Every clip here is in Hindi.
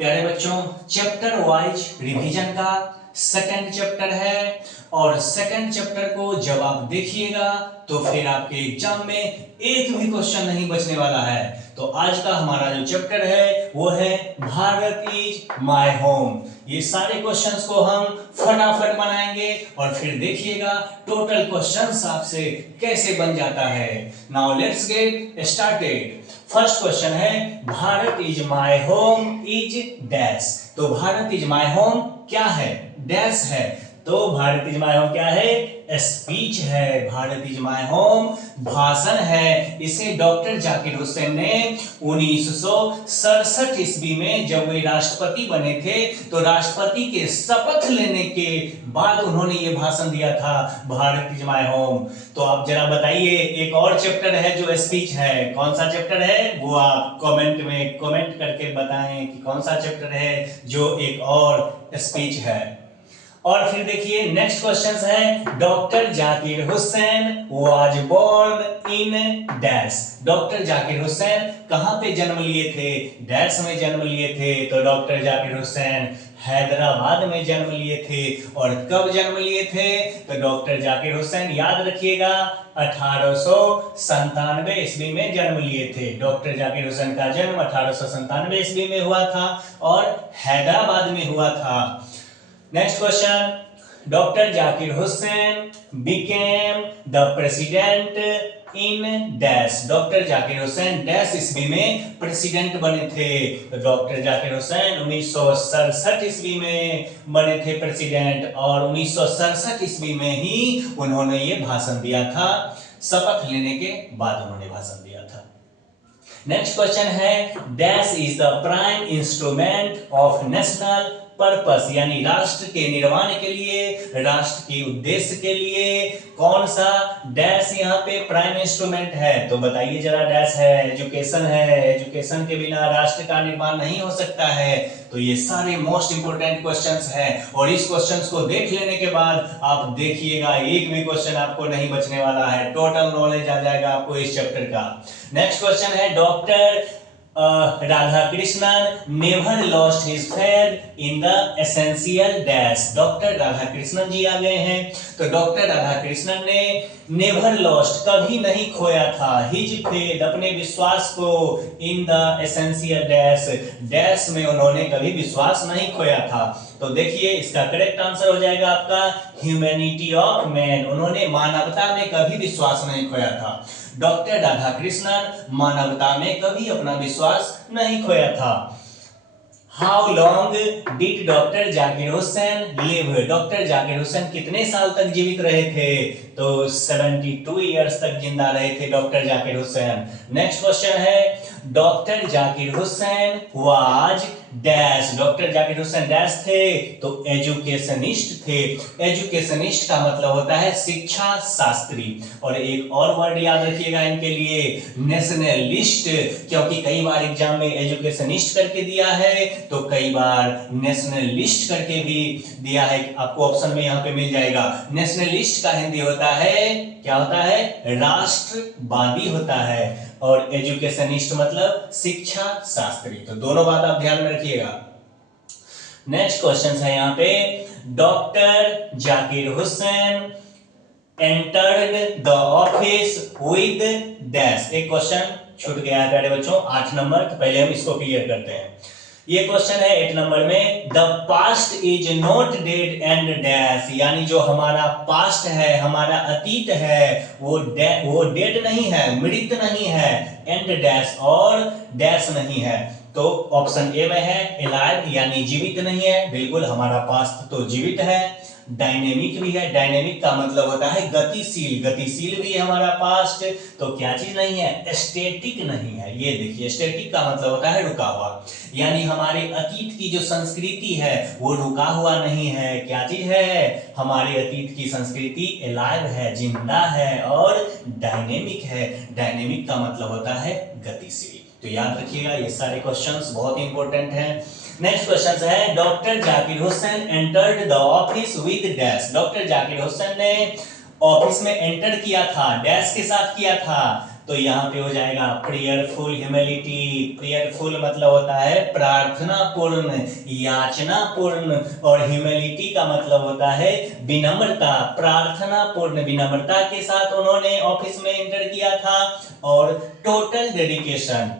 प्यारे बच्चों, चैप्टर वाइज रिवीजन का सेकंड चैप्टर है और सेकंड चैप्टर को जब आप देखिएगा तो फिर आपके एग्जाम में एक भी क्वेश्चन नहीं बचने वाला है। तो आज का हमारा जो चैप्टर है वो है भारत इज माय होम। ये सारे क्वेश्चंस को हम फटाफट बनाएंगे और फिर देखिएगा टोटल क्वेश्चंस आपसे कैसे बन जाता है। Now let's get started. First question है Bharat is my home is dash. तो भारत इज माय होम क्या है? डैश है। तो भारत इज माय होम क्या है? स्पीच है। भारत इज माय होम भाषण है। इसे डॉक्टर जाकिर हुसैन ने 1967 ईस्वी में जब वे राष्ट्रपति बने थे तो राष्ट्रपति के शपथ लेने के बाद उन्होंने ये भाषण दिया था, भारत इज माय होम। तो आप जरा बताइए, एक और चैप्टर है जो स्पीच है, कौन सा चैप्टर है वो आप कमेंट में कमेंट करके बताएं कि कौन सा चैप्टर है जो एक और स्पीच है। और फिर देखिए नेक्स्ट क्वेश्चन है doctor Zakir Hussain was born in dash. Doctor Zakir Hussain कहां पे जन्म लिए थे? डैश में जन्म लिए थे। तो डॉक्टर जाकिर हुसैन हैदराबाद में जन्म लिए थे। और कब जन्म लिए थे? तो डॉक्टर जाकिर हुसैन याद रखिएगा 1897 ईस्वी में जन्म लिए थे। डॉक्टर जाकिर हुसैन का जन्म 1897 ईस्वी में हुआ था और हैदराबाद में हुआ था। Next question, doctor Zakir Hussain became the president in dash. Doctor Zakir Hussain dash ईस्वी में प्रेसिडेंट बने थे। तो डॉक्टर जाकिर हुसैन 1967 ईस्वी में बने थे प्रेसिडेंट और 1967 ईस्वी में ही उन्होंने ये भाषण दिया था। शपथ लेने के बाद उन्होंने भाषण दिया था। नेक्स्ट क्वेश्चन है dash is the prime instrument of national purpose, यानी राष्ट्र के निर्माण के लिए, राष्ट्र के उद्देश्य के लिए कौन सा डैश यहाँ पे प्राइम इंस्ट्रूमेंट है? तो बताइए जरा। डैश है एजुकेशन है। एजुकेशन के बिना राष्ट्र का निर्माण नहीं हो सकता है। तो ये सारे मोस्ट इंपोर्टेंट क्वेश्चंस हैं और इस क्वेश्चंस को देख लेने के बाद आप देखिएगा एक भी क्वेश्चन आपको नहीं बचने वाला है। टोटल नॉलेज आ जाएगा आपको इस चैप्टर का। नेक्स्ट क्वेश्चन है doctor Radhakrishnan never lost his faith in the essential dash. Doctor Radhakrishnan ji आ गए हैं। तो डॉक्टर राधाकृष्णन ने नेवर लॉस्ट कभी नहीं खोया था हिज फेथ अपने विश्वास को इन द एसेंशियल डैश। डैश में उन्होंने कभी विश्वास नहीं खोया था। तो देखिए इसका करेक्ट आंसर हो जाएगा आपका ह्यूमैनिटी ऑफ मैन। उन्होंने मानवता में कभी विश्वास नहीं खोया था। डॉक्टर राधाकृष्णन मानवता में कभी अपना विश्वास नहीं खोया था। How long did doctor Zakir Hussain live? Doctor Zakir Hussain कितने साल तक जीवित रहे थे? तो 72 इयर्स तक जिंदा रहे थे doctor Zakir Hussain. Next question है doctor Zakir Hussain was dash. Doctor Zakir Hussain dash थे? तो एजुकेशनिस्ट थे। एजुकेशनिस्ट का मतलब होता है शिक्षा शास्त्री। और एक और वर्ड याद रखिएगा इनके लिए, नेशनलिस्ट, क्योंकि कई बार एग्जाम में एजुकेशनिस्ट करके दिया है तो कई बार नेशनलिस्ट करके भी दिया है। आपको ऑप्शन में यहाँ पे मिल जाएगा। नेशनलिस्ट का हिंदी होता है, क्या होता है? राष्ट्रवादी होता है। और एजुकेशनिस्ट मतलब शिक्षा शास्त्री। तो दोनों बात आप ध्यान में रखिएगा। नेक्स्ट क्वेश्चन है यहाँ पे doctor Zakir Hussain entered the office with dash. एक क्वेश्चन छूट गया है प्यारे बच्चों, 8 नंबर। तो पहले हम इसको क्लियर करते हैं। ये क्वेश्चन है 8 नंबर में, the past is not dead and dash, यानी जो हमारा पास्ट है, हमारा अतीत है, वो डेड नहीं है, मृत नहीं है, एंड डैश और डैश नहीं है। तो ऑप्शन ए में है एलाइव, यानी जीवित नहीं है। बिल्कुल हमारा पास्ट तो जीवित है। डायनेमिक भी है। डायनेमिक का मतलब होता है गतिशील। गतिशील भी है हमारा पास्ट। तो क्या चीज नहीं है? स्टैटिक नहीं है। ये देखिए स्टैटिक का मतलब होता है रुका हुआ, यानी हमारे अतीत की जो संस्कृति है वो रुका हुआ नहीं है। क्या चीज है? हमारे अतीत की संस्कृति एलाइव है, जिंदा है और डायनेमिक है। डायनेमिक का मतलब होता है गतिशील। तो याद रखिएगा ये सारे क्वेश्चंस बहुत इंपॉर्टेंट हैं। नेक्स्ट क्वेश्चन है doctor Zakir Hussain entered the office with dash. Doctor Zakir Hussain ने ऑफिस में एंटर किया था, डैश के साथ किया था। तो यहाँ पे हो जाएगा प्रेयरफुल ह्यूमिलिटी। प्रेयरफुल मतलब होता है प्रार्थना पूर्ण, याचना पूर्ण, और ह्यूमिलिटी का मतलब होता है विनम्रता। प्रार्थना पूर्ण विनम्रता के साथ उन्होंने ऑफिस में एंटर किया था। और टोटल डेडिकेशन,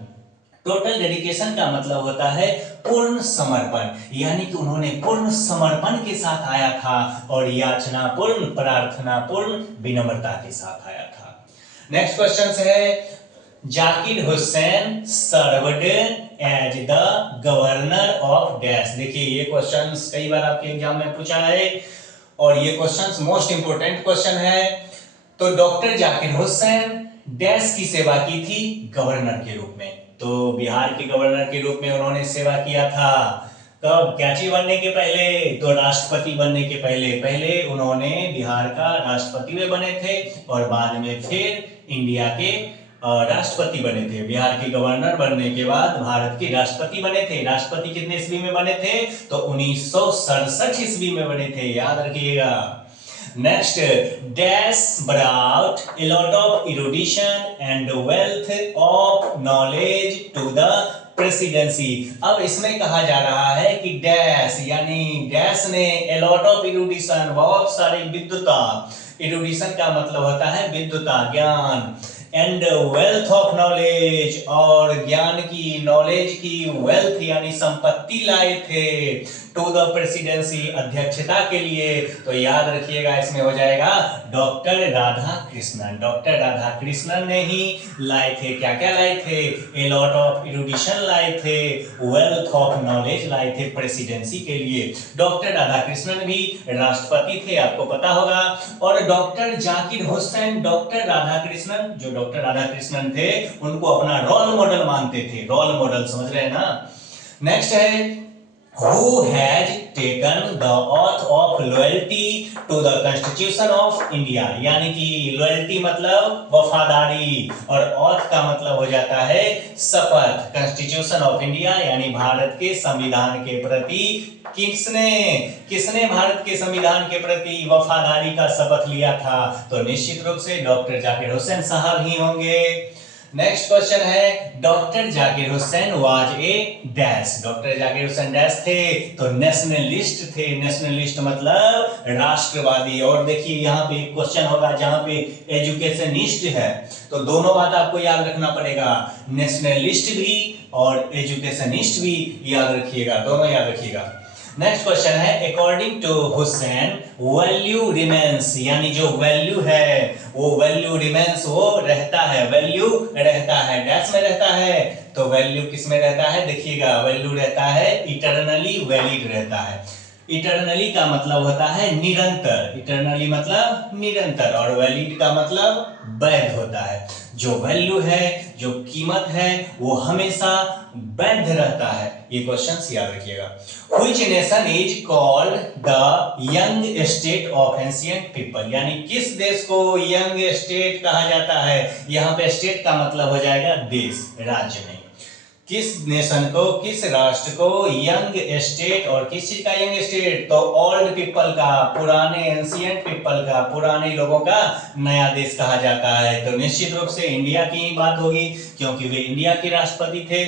टोटल डेडिकेशन का मतलब होता है पूर्ण समर्पण, यानी कि उन्होंने पूर्ण समर्पण के साथ आया था। और याचना पूर्ण, प्रार्थना पूर्ण, विनम्रता के साथ आया था। नेक्स्ट क्वेश्चन है, Zakir Hussain served as the governor of dash. देखिए ये क्वेश्चंस कई बार आपके एग्जाम में पूछा है और ये क्वेश्चंस मोस्ट इंपोर्टेंट क्वेश्चन है। तो डॉक्टर जाकिर हुसैन डैश की सेवा की थी गवर्नर के रूप में। तो बिहार के गवर्नर के रूप में उन्होंने सेवा किया था। कब, क्या चीज बनने के पहले? तो राष्ट्रपति बनने के पहले। पहले उन्होंने बिहार का राष्ट्रपति में बने थे और बाद में फिर इंडिया के राष्ट्रपति बने थे। बिहार के गवर्नर बनने के बाद भारत के राष्ट्रपति बने थे। राष्ट्रपति कितने ईस्वी में बने थे? तो 1967 ईस्वी में बने थे, याद रखिएगा। Next, dash brought a lot of erudition and wealth of knowledge to the presidency। अब इसमें कहा जा रहा है कि डैश यानी डैश ने a lot of erudition, बहुत सारी विद्वता। erudition का मतलब होता है विद्वता, ज्ञान। एंड वेल्थ ऑफ नॉलेज, और ज्ञान की, नॉलेज की, वेल्थ यानी संपत्ति लाए थे टू द प्रेसिडेंसी, अध्यक्षता के लिए। तो याद रखिएगा इसमें हो जाएगा डॉक्टर राधा कृष्णन। डॉक्टर राधा कृष्णन ने ही लाए थे। क्या क्या लाए थे? ए लॉट ऑफ इरुडिशन लाए थे, वेल्थ ऑफ नॉलेज लाए थे प्रेसिडेंसी के लिए। डॉक्टर राधा कृष्णन भी राष्ट्रपति थे, आपको पता होगा। और डॉक्टर जाकिर हुसैन, डॉक्टर राधा कृष्णन, जो डॉक्टर राधा कृष्णन थे उनको अपना रोल मॉडल मानते थे। रोल मॉडल, समझ रहे हैं ना। नेक्स्ट है, who has taken the oath of loyalty to the constitution of India। यानी कि loyalty मतलब वफादारी और oath का मतलब हो जाता है शपथ। constitution of India यानी भारत के संविधान के प्रति किसने भारत के संविधान के प्रति वफादारी का शपथ लिया था? तो निश्चित रूप से डॉक्टर जाकिर हुसैन साहब ही होंगे। नेक्स्ट क्वेश्चन है, doctor Zakir Hussain was a dash. Doctor Zakir Hussain dash थे, तो नेशनलिस्ट थे। नेशनलिस्ट मतलब राष्ट्रवादी। और देखिए यहाँ पे एक क्वेश्चन होगा जहां पे एजुकेशनिस्ट है, तो दोनों बात आपको याद रखना पड़ेगा, नेशनलिस्ट भी और एजुकेशनिस्ट भी याद रखिएगा, दोनों याद रखिएगा। नेक्स्ट क्वेश्चन है, according to Hussain value remains, यानी जो वैल्यू है वो वैल्यू रिमेन्स, वो रहता है, वैल्यू रहता है, डैश में रहता है। तो वैल्यू किस में रहता है? देखिएगा, वैल्यू रहता है इटरनली वैलिड रहता है। इटरनली का मतलब होता है निरंतर, इटरनली मतलब निरंतर, और वैलिड का मतलब वैध होता है। जो वैल्यू है, जो कीमत है, वो हमेशा वैध रहता है। ये क्वेश्चन याद रखिएगा। Which nation is called the young state of ancient people, यानी किस देश को यंग स्टेट कहा जाता है? यहाँ पे स्टेट का मतलब हो जाएगा देश, राज्य में। किस नेशन को, किस राष्ट्र को यंग स्टेट, और किस चीज का यंग स्टेट? तो ओल्ड पीपल का, पुराने एंशिएंट पीपल का, पुराने लोगों का नया देश कहा जाता है। तो निश्चित रूप से इंडिया की ही बात होगी, क्योंकि वे इंडिया के राष्ट्रपति थे।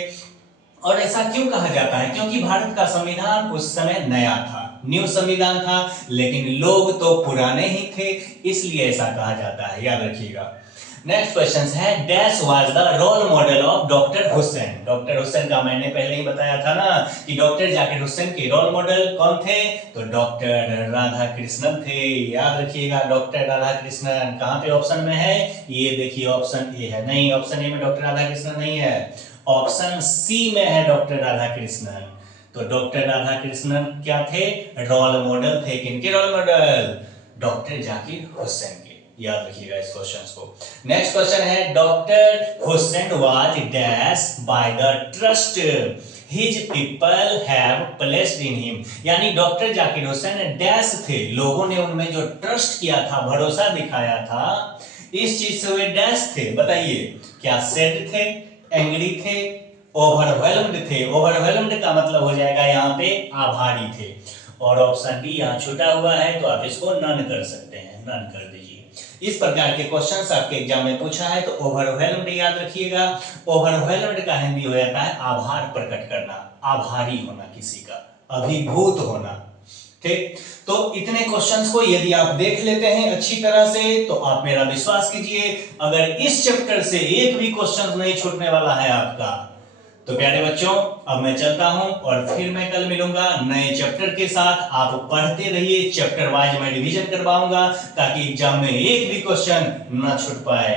और ऐसा क्यों कहा जाता है? क्योंकि भारत का संविधान उस समय नया था, न्यू संविधान था, लेकिन लोग तो पुराने ही थे, इसलिए ऐसा कहा जाता है, याद रखिएगा। नेक्स्ट क्वेश्चन है, dash was the role model of doctor Hussain. Doctor Hussain का मैंने पहले ही बताया था ना कि डॉक्टर जाकिर हुसैन के रोल मॉडल कौन थे? तो डॉक्टर राधा कृष्णन थे, याद रखिएगा। डॉक्टर राधा कृष्णन कहाँ पे ऑप्शन में है? ये देखिए ऑप्शन ए है, नहीं ऑप्शन ए में डॉक्टर राधा कृष्णन नहीं है, ऑप्शन सी में है डॉक्टर राधा कृष्णन। तो डॉक्टर राधा कृष्णन क्या थे? रोल मॉडल थे। किनके role model? Doctor Zakir Hussain के, याद रखिएगा इस क्वेश्चन को। नेक्स्ट क्वेश्चन है, doctor Hussain was dash by the trust his people have placed in him, यानी डॉक्टर जाकिर हुसैन डैश थे, लोगों ने उनमें जो ट्रस्ट किया था, भरोसा दिखाया था, इस चीज से वे डैश थे। बताइए, क्या सैड थे, एंग्री थे, ओवरवेल्म्ड थे? ओवरवेल्म्ड का मतलब हो जाएगा यहाँ पे आभारी थे। और ऑप्शन डी यहाँ छूटा हुआ है, तो आप इसको नन कर सकते हैं, नन कर दीजिए। इस प्रकार के क्वेश्चंस आपके एग्जाम में पूछा है तो ओवरवेल्म्ड याद रखिएगा। ओवरवेल्म्ड का हिंदी हो जाता है आभार प्रकट करना, आभारी होना, किसी का अभिभूत होना। ठीक, तो इतने क्वेश्चंस को यदि आप देख लेते हैं अच्छी तरह से तो आप मेरा विश्वास कीजिए, अगर इस चैप्टर से एक भी क्वेश्चन नहीं छूटने वाला है आपका, तो प्यारे बच्चों अब मैं चलता हूं और फिर मैं कल मिलूंगा नए चैप्टर के साथ। आप पढ़ते रहिए, चैप्टर वाइज मैं डिवीजन करवाऊंगा ताकि एग्जाम में एक भी क्वेश्चन ना छूट पाए।